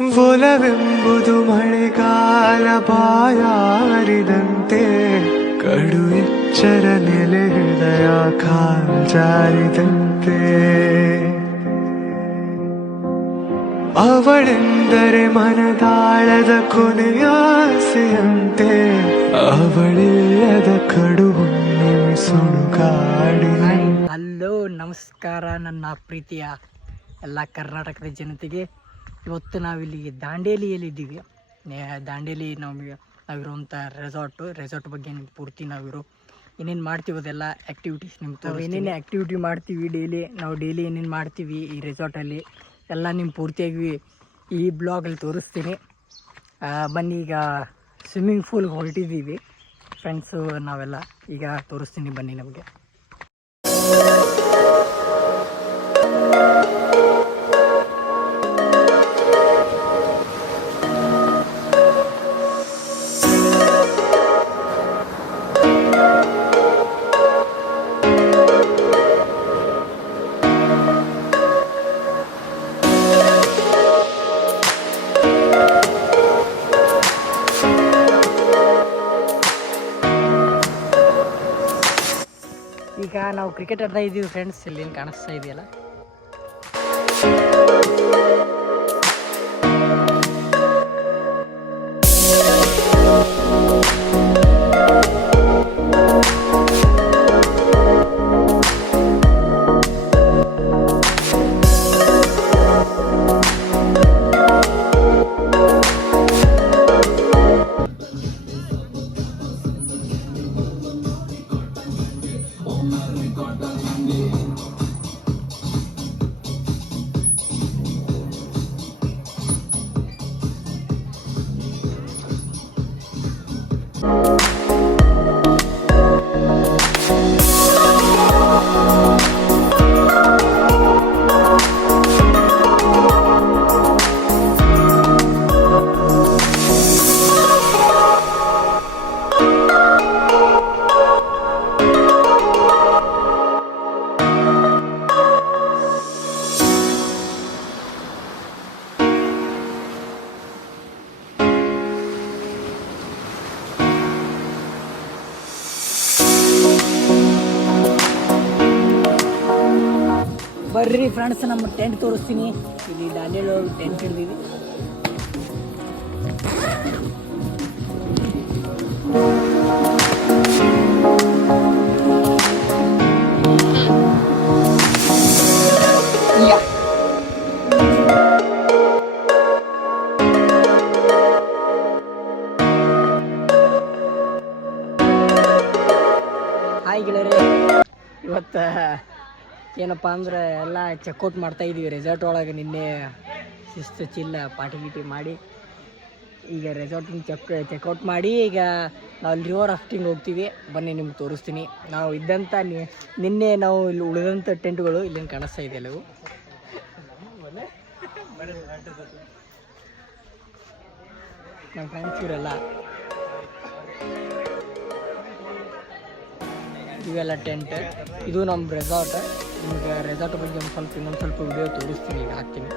ಒಲವೆಂಬುದು ಮಳೆಗಾಲ ಬಾಯಾರಿದಂತೆ ಕಡು ಎಚ್ಚರ ನೆಲೆ ಹೃದಯ ಕಾಲ್ಜಾರಿದಂತೆ ಅವಳೆಂದರೆ ಮನದಾಳದ ಕೊನೆಯಾಸೆಯಂತೆ ಅವಳಿಲ್ಲದ ಕಡು ಹುಣ್ಣಿಮೆ ಸುಡುಗಾಡಿ. ಹಲೋ ನಮಸ್ಕಾರ ನನ್ನ ಪ್ರೀತಿಯ ಎಲ್ಲ ಕರ್ನಾಟಕದ ಜನತೆಗೆ. ಇವತ್ತು ನಾವಿಲ್ಲಿ ದಾಂಡೇಲಿಯಲ್ಲಿದ್ದೀವಿ. ದಾಂಡೇಲಿ ನಾವಿರುವಂಥ ರೆಸಾರ್ಟ್ ಬಗ್ಗೆ ನಿಮ್ಗೆ ಪೂರ್ತಿ ಏನೇನು ಮಾಡ್ತೀವಿ ಅದೆಲ್ಲ ಆ್ಯಕ್ಟಿವಿಟೀಸ್ ನಿಮ್ಗೆ ಏನೇನು ಆ್ಯಕ್ಟಿವಿಟಿ ಮಾಡ್ತೀವಿ ಡೈಲಿ ಏನೇನು ಮಾಡ್ತೀವಿ ಈ ರೆಸಾರ್ಟಲ್ಲಿ ಎಲ್ಲ ನಿಮ್ಗೆ ಪೂರ್ತಿಯಾಗಿ ಈ ಬ್ಲಾಗಲ್ಲಿ ತೋರಿಸ್ತೀನಿ. ಬನ್ನಿ, ಈಗ ಸ್ವಿಮ್ಮಿಂಗ್ ಪೂಲ್ಗೆ ಹೊರಟಿದ್ದೀವಿ ಫ್ರೆಂಡ್ಸು ನಾವೆಲ್ಲ. ಈಗ ತೋರಿಸ್ತೀನಿ ಬನ್ನಿ ನಮಗೆ. ಈಗ ನಾವು ಕ್ರಿಕೆಟ್ ಆಡ್ತಾ ಇದ್ದೀವಿ ಫ್ರೆಂಡ್ಸ್. ಇಲ್ಲಿ ಏನು ಕಾಣಿಸ್ತಾ ಇದೆಯಲ್ಲ, ಬರ್ರಿ ಫ್ರೆಂಡ್ಸ್ ನಮ್ಮ ಟೆಂಟ್ ತೋರಿಸ್ತೀನಿ. ಇಲ್ಲಿ ದಾಂಡೇಲಿ ಟೆಂಟ್ ಹಿಡಿದೀವಿ. ಹಾಯ್ ಗೆಳೆಯರೇ, ಇವತ್ತು ಏನಪ್ಪ ಅಂದ್ರೆ ಎಲ್ಲ ಚೆಕ್ಔಟ್ ಮಾಡ್ತಾಯಿದ್ದೀವಿ ರೆಸಾರ್ಟ್ ಒಳಗೆ. ನಿನ್ನೆ ಶಿಸ್ತು ಚಿಲ್ಲ ಪಾರ್ಟಿ ಗೀಟಿ ಮಾಡಿ ಈಗ ರೆಸಾರ್ಟಿನ ಚೆಕ್ಔಟ್ ಮಾಡಿ ಈಗ ನಾವು ರಿವರ್ ರಾಫ್ಟಿಂಗ್ ಹೋಗ್ತೀವಿ. ಬನ್ನಿ ನಿಮ್ಗೆ ತೋರಿಸ್ತೀನಿ. ನಾವು ಇದ್ದಂಥ ನಿನ್ನೆ ನಾವು ಇಲ್ಲಿ ಉಳಿದಂಥ ಟೆಂಟ್ಗಳು ಇಲ್ಲೇನು ಕಾಣಿಸ್ತಾ ಇದೆ ಅಲ್ಲವು. ನಮ್ಮ ಫ್ರೆಂಡ್ಸ್ ಇವರೆಲ್ಲ ಇವೆಲ್ಲ ಟೆಂಟ್. ಇದು ನಮ್ಮ ರೆಸಾರ್ಟ್. ನಿಮ್ಗೆ ರೆಸಾರ್ಟ್ ಬಗ್ಗೆ ಇನ್ನೊಂದು ಸ್ವಲ್ಪ ವಿಡಿಯೋ ತೋರಿಸ್ತೀನಿ, ಈಗ ಹಾಕ್ತೀನಿ.